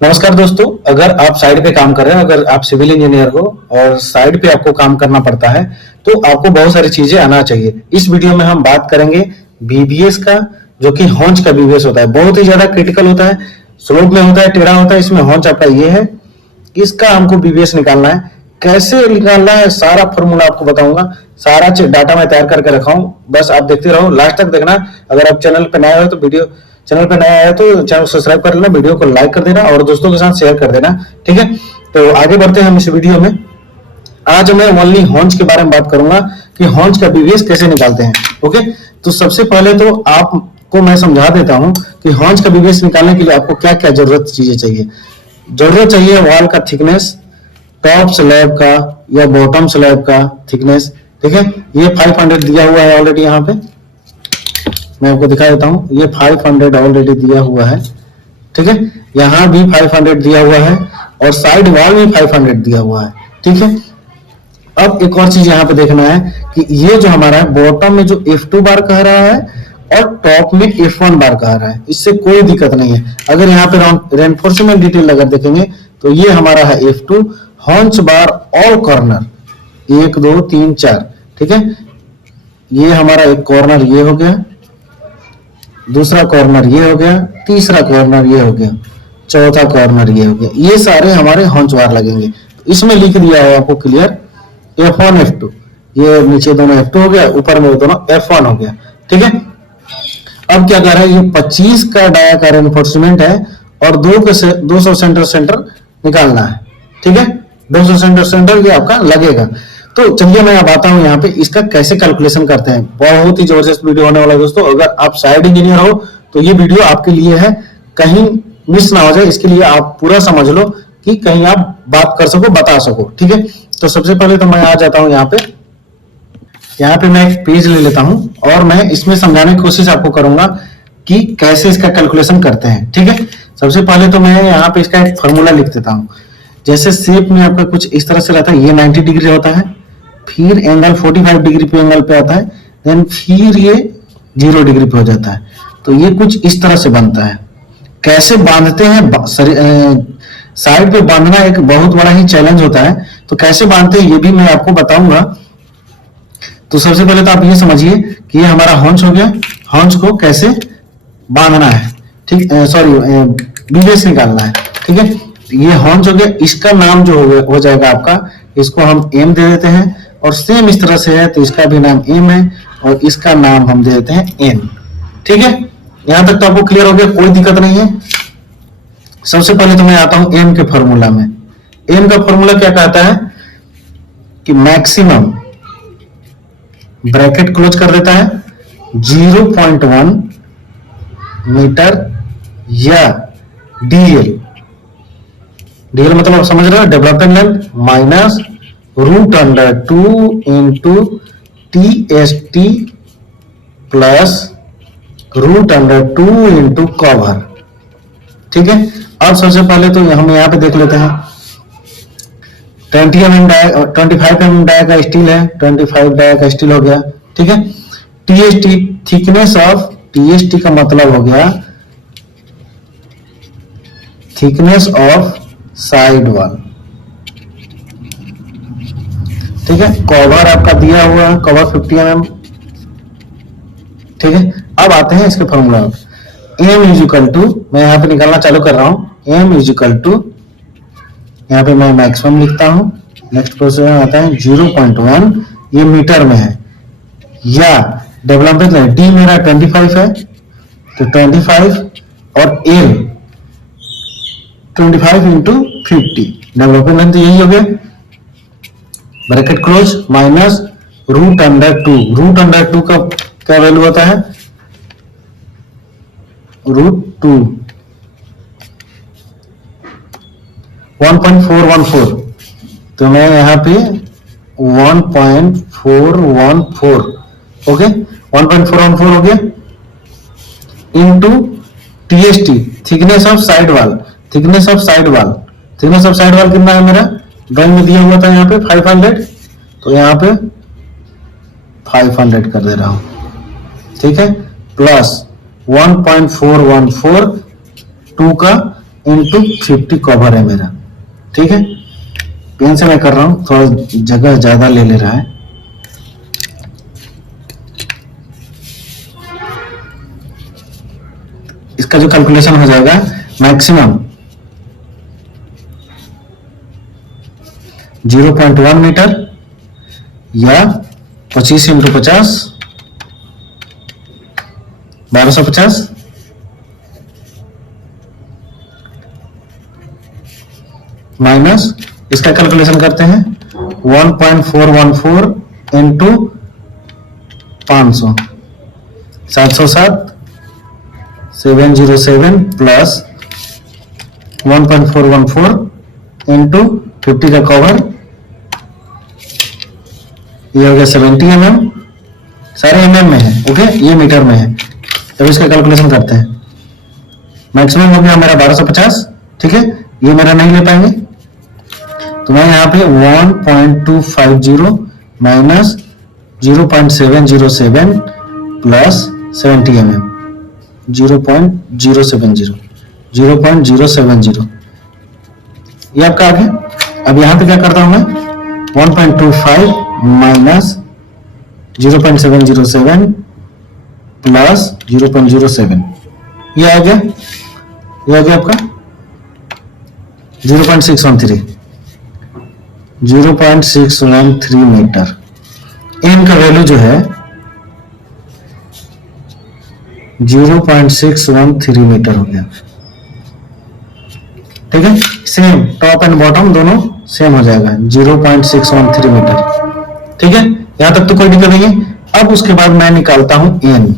नमस्कार दोस्तों, अगर आप साइड पे काम कर रहे हो, अगर आप सिविल इंजीनियर हो और साइड पे आपको काम करना पड़ता है तो आपको बहुत सारी चीजें आना चाहिए। इस वीडियो में हम बात करेंगे बीबीएस का, जो कि हॉन्च का बीबीएस होता है। बहुत ही ज्यादा क्रिटिकल होता है, स्लोप में होता है, टेढ़ा होता है। इसमें हॉन्च आपका ये है, इसका हमको बीबीएस निकालना है। कैसे निकालना है सारा फॉर्मूला आपको बताऊंगा, सारा डाटा मैं तैयार करके रखा हूं। बस आप देखते रहो, लास्ट तक देखना। अगर आप चैनल पे नए हो तो चैनल पे नया है तो चैनल सब्सक्राइब कर लेना, वीडियो को लाइक कर देना और दोस्तों के साथ शेयर कर देना, ठीक है। तो आगे बढ़ते हैं हम इस वीडियो में। आज मैं ओनली हॉन्च के बारे में बात करूंगा कि हॉन्च का बीबीएस कैसे निकालते हैं। ओके, तो सबसे पहले तो आपको मैं समझा देता हूं कि हॉन्च का बीबीएस निकालने के लिए आपको क्या क्या चीजें चाहिए। जरूरत चाहिए वॉल का थिकनेस, टॉप स्लैब का या बॉटम स्लैब का थिकनेस, ठीक है। ये 500 दिया हुआ है ऑलरेडी, यहाँ पे मैं आपको दिखा देता हूं। ये 500 ऑलरेडी दिया हुआ है, ठीक है। यहाँ भी 500 दिया हुआ है और साइड वॉल में 500 दिया हुआ है, ठीक है। अब एक और चीज यहाँ पे देखना है कि ये जो हमारा बॉटम में जो F2 बार कह रहा है और टॉप में F1 बार कह रहा है, इससे कोई दिक्कत नहीं है। अगर यहाँ पे रेनफोर्समेंट डिटेल अगर देखेंगे तो ये हमारा है F2, हॉन्च बार ऑल कॉर्नर 1 2 3 4, ठीक है। ये हमारा एक कॉर्नर ये हो गया, दूसरा कॉर्नर ये हो गया, तीसरा कॉर्नर ये हो गया, चौथा कॉर्नर ये हो गया। ये सारे हमारे हॉन्च बार लगेंगे। इसमें लिख दिया है आपको क्लियर F1 F2, ये नीचे दोनों F2 हो गया, ऊपर में दोनों F1 हो गया, ठीक है। अब क्या कर रहा है, ये 25 का डाया का रेनफोर्समेंट है और 200 सेंटर निकालना है, ठीक है। 200 सेंटर ये आपका लगेगा। तो चलिए मैं अब आता हूं यहाँ पे इसका कैसे कैलकुलेशन करते हैं। बहुत ही जबरदस्त वीडियो होने वाला है दोस्तों। अगर आप साइड इंजीनियर हो तो ये वीडियो आपके लिए है, कहीं मिस ना हो जाए, इसके लिए आप पूरा समझ लो कि कहीं आप बात कर सको, बता सको, ठीक है। तो सबसे पहले तो मैं आ जाता हूं यहाँ पे मैं एक पेज ले लेता हूं और मैं इसमें समझाने की कोशिश आपको करूंगा कि कैसे इसका कैलकुलेशन करते हैं, ठीक है। सबसे पहले तो मैं यहाँ पे इसका एक फॉर्मूला लिख देता हूँ। जैसे शेप में आपका कुछ इस तरह से रहता है, ये 90 डिग्री होता है, फिर एंगल 45 डिग्री पे एंगल पे आता है, देन फिर ये 0 डिग्री पे हो जाता है। तो ये कुछ इस तरह से बनता है। कैसे बांधते हैं, साइड पे बांधना एक बहुत बड़ा ही चैलेंज होता है। तो कैसे बांधते हैं ये भी मैं आपको बताऊंगा। तो सबसे पहले तो आप ये समझिए कि ये हमारा हॉन्च हो गया, हॉन्च को कैसे बांधना है, ठीक, सॉरी बीबीएस निकालना है, ठीक है। ये हॉन्च हो गया, इसका नाम जो हो जाएगा आपका, इसको हम एम दे देते हैं और सेम इस तरह से है तो इसका भी नाम एम है और इसका नाम हम दे देते हैं एन, ठीक है। यहां तक तो आपको क्लियर हो गया, कोई दिक्कत नहीं है। सबसे पहले तो मैं आता हूं एम के फॉर्मूला में। एम का फॉर्मूला क्या कहता है कि मैक्सिमम ब्रैकेट क्लोज कर देता है 0.1 मीटर या डीएल मतलब समझ रहे हो, development length minus √2 into TST plus √2 into cover, ठीक है। अब सबसे पहले तो हम यहाँ पे देख लेते हैं 25 mm डाया का स्टील है, 25 डाया का स्टील हो गया, ठीक है। TST थिकनेस ऑफ, TST का मतलब हो गया थिकनेस ऑफ साइड वॉल, ठीक है। कवर आपका दिया हुआ है, कवर 50 mm, ठीक है। अब आते हैं इसके formula. M is equal to, मैं यहाँ पे निकालना चालू कर रहा हूं। एम इज इक्वल टू, यहाँ पे मैं मैक्सिमम लिखता हूं। नेक्स्ट प्रोसेस आता है 0.1, ये मीटर में है, या डेवलपमेंट लेंथ डी मेरा 25 है तो 25 और एल 25 इंटू 50, डेवलपमेंट लेंथ यही हो गया। ब्रैकेट क्लोज माइनस √2 का क्या वैल्यू होता है, √2 1.414, तो मैं यहाँ पे 1.414, ओके 1.414 हो गया into TST thickness of side wall. Thickness of side wall कितना है मेरा, ड्राइंग में दिया हुआ था यहाँ पे 500, तो यहाँ पे 500 कर दे रहा हूं, ठीक है, प्लस 1.414 2 का इंटू 50 कवर है मेरा। ठीक है, पेन से मैं कर रहा हूं, थोड़ा जगह ज्यादा ले रहा है। इसका जो कैलकुलेशन हो जाएगा मैक्सिमम 0.1 मीटर या 25 इंटू 50 1250 माइनस इसका कैलकुलेशन करते हैं 1.414 इंटू 500 707 707 प्लस 1.414 इंटू 50 का कवर, ये हो गया 70 mm, सारे mm में है। ओके, ये मीटर में है। तो इसका कैलकुलेशन करते हैं। मैक्सिमम हो गया मेरा 1250। ठीक है, ये मेरा नहीं ले पाएंगे तो मैं यहाँ पे 1.250 माइनस 0.707 प्लस 70 mm 0.070 ये आपका आ गया। अब यहां पे क्या करता हूं मैं 1.25 माइनस 0.707 प्लस 0.07 ये आ गया। ये आ गया आपका 0.613 मीटर। एन का वैल्यू जो है 0.613 मीटर हो गया। ठीक है, सेम टॉप एंड बॉटम दोनों सेम हो जाएगा 0.613 मीटर। ठीक है, यहां तक तो कोई दिक्कत नहीं है। अब उसके बाद मैं निकालता हूं एन।